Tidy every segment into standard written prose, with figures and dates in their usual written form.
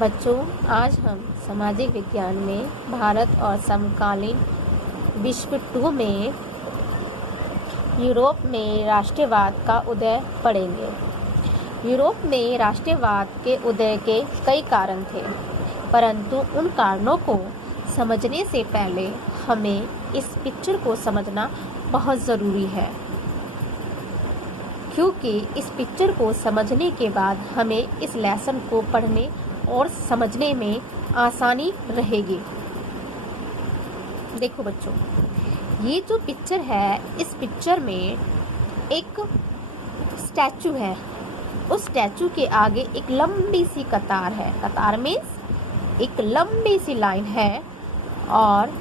बच्चों, आज हम सामाजिक विज्ञान में भारत और समकालीन विश्व 2 में यूरोप में राष्ट्रवाद का उदय पढ़ेंगे। यूरोप में राष्ट्रवाद के उदय के कई कारण थे, परंतु उन कारणों को समझने से पहले हमें इस पिक्चर को समझना बहुत ज़रूरी है, क्योंकि इस पिक्चर को समझने के बाद हमें इस लेसन को पढ़ने और समझने में आसानी रहेगी। देखो बच्चों, ये जो पिक्चर है, इस पिक्चर में एक स्टैचू है। उस स्टैचू के आगे एक लंबी सी कतार है। कतार मीन्स एक लंबी सी लाइन है, और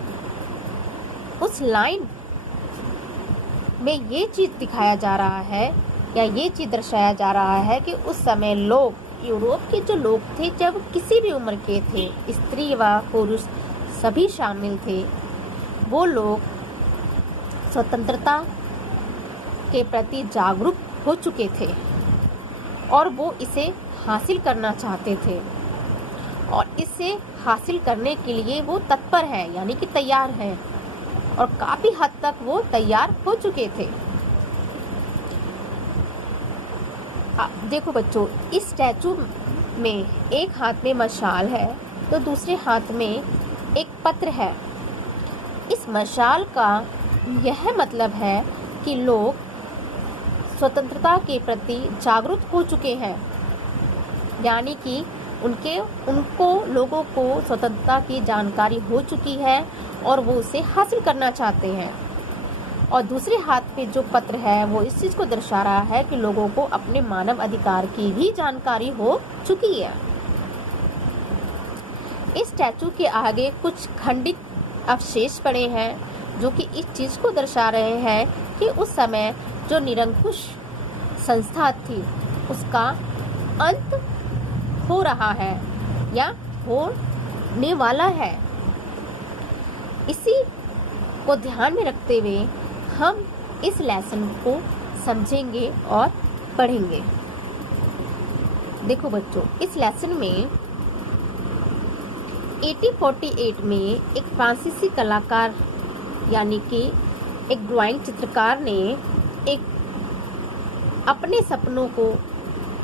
उस लाइन में ये चीज़ दिखाया जा रहा है या ये चीज़ दर्शाया जा रहा है कि उस समय लोग, यूरोप के जो लोग थे, जब किसी भी उम्र के थे, स्त्री व पुरुष सभी शामिल थे, वो लोग स्वतंत्रता के प्रति जागरूक हो चुके थे और वो इसे हासिल करना चाहते थे, और इसे हासिल करने के लिए वो तत्पर हैं, यानी कि तैयार हैं, और काफ़ी हद तक वो तैयार हो चुके थे। देखो बच्चों, इस स्टैचू में एक हाथ में मशाल है तो दूसरे हाथ में एक पत्र है। इस मशाल का यह मतलब है कि लोग स्वतंत्रता के प्रति जागरूक हो चुके हैं, यानी कि उनको लोगों को स्वतंत्रता की जानकारी हो चुकी है और वो उसे हासिल करना चाहते हैं। और दूसरे हाथ पे जो पत्र है वो इस चीज़ को दर्शा रहा है कि लोगों को अपने मानव अधिकार की भी जानकारी हो चुकी है। इस स्टैचू के आगे कुछ खंडित अवशेष पड़े हैं जो कि इस चीज़ को दर्शा रहे हैं कि उस समय जो निरंकुश संस्था थी उसका अंत हो रहा है या होने वाला है। इसी को ध्यान में रखते हुए हम इस लेसन को समझेंगे और पढ़ेंगे। देखो बच्चों, इस लेसन में 1848 में एक फ्रांसीसी कलाकार यानी कि एक ड्राइंग चित्रकार ने एक अपने सपनों को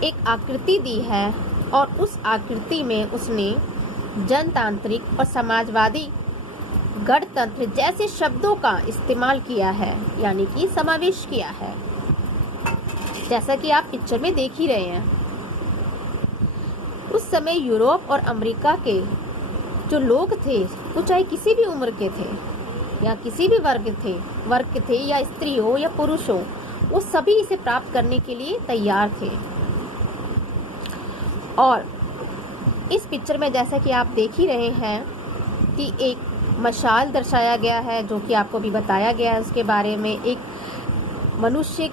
एक आकृति दी है, और उस आकृति में उसने जनतांत्रिक और समाजवादी गणतंत्र जैसे शब्दों का इस्तेमाल किया है, यानी कि समावेश किया है, जैसा कि आप पिक्चर में देख ही रहे हैं। उस समय यूरोप और अमेरिका के जो लोग थे, वो चाहे किसी भी उम्र के थे या किसी भी वर्ग थे या स्त्री हो या पुरुष हो, वो सभी इसे प्राप्त करने के लिए तैयार थे। और इस पिक्चर में जैसा कि आप देख ही रहे हैं कि एक मशाल दर्शाया गया है, जो कि आपको भी बताया गया है उसके बारे में, एक मनुष्य,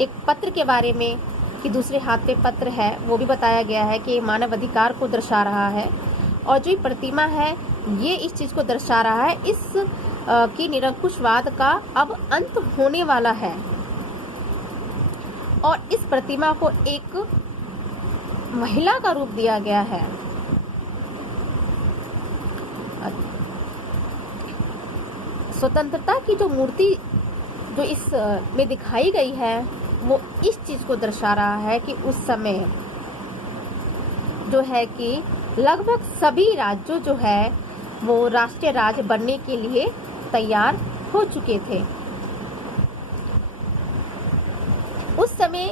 एक पत्र के बारे में कि दूसरे हाथ पे पत्र है, वो भी बताया गया है कि मानव अधिकार को दर्शा रहा है। और जो प्रतिमा है ये इस चीज़ को दर्शा रहा है इस कि निरंकुशवाद का अब अंत होने वाला है। और इस प्रतिमा को एक महिला का रूप दिया गया है। स्वतंत्रता की जो मूर्ति जो इस में दिखाई गई है वो इस चीज़ को दर्शा रहा है कि उस समय जो है कि लगभग सभी राज्यों जो है वो राष्ट्रीय राज्य बनने के लिए तैयार हो चुके थे। उस समय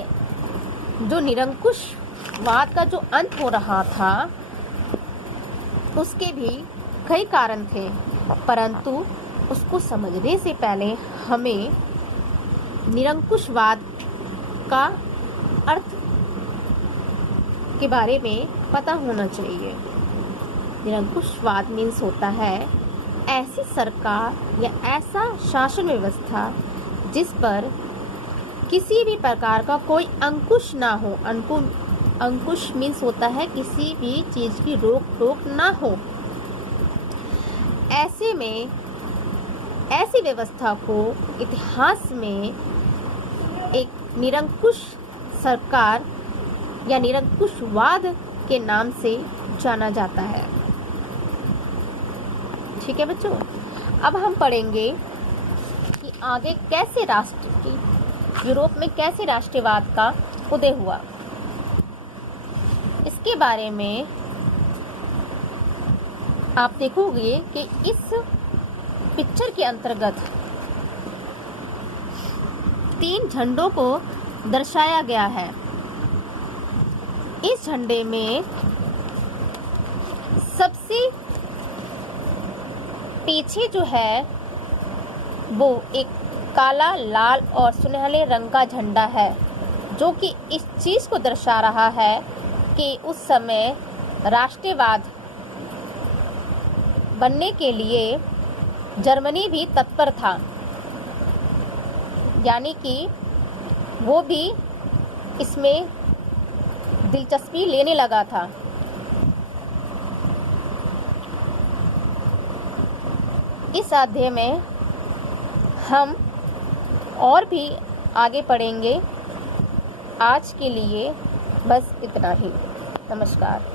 जो निरंकुशवाद का जो अंत हो रहा था उसके भी कई कारण थे, परंतु उसको समझने से पहले हमें निरंकुशवाद का अर्थ के बारे में पता होना चाहिए। निरंकुशवाद मीन्स होता है ऐसी सरकार या ऐसा शासन व्यवस्था जिस पर किसी भी प्रकार का कोई अंकुश ना हो। अंकुश मीन्स होता है किसी भी चीज़ की रोक टोक ना हो। ऐसे में ऐसी व्यवस्था को इतिहास में एक निरंकुश सरकार या निरंकुशवाद के नाम से जाना जाता है। ठीक है बच्चों, अब हम पढ़ेंगे कि आगे कैसे यूरोप में कैसे राष्ट्रवाद का उदय हुआ। इसके बारे में आप देखोगे कि इस पिक्चर के अंतर्गत 3 झंडों को दर्शाया गया है। इस झंडे में सबसे पीछे जो है वो एक काला, लाल और सुनहरे रंग का झंडा है, जो कि इस चीज़ को दर्शा रहा है कि उस समय राष्ट्रवाद बनने के लिए जर्मनी भी तत्पर था, यानी कि वो भी इसमें दिलचस्पी लेने लगा था। इस अध्याय में हम और भी आगे पढ़ेंगे। आज के लिए बस इतना ही। नमस्कार।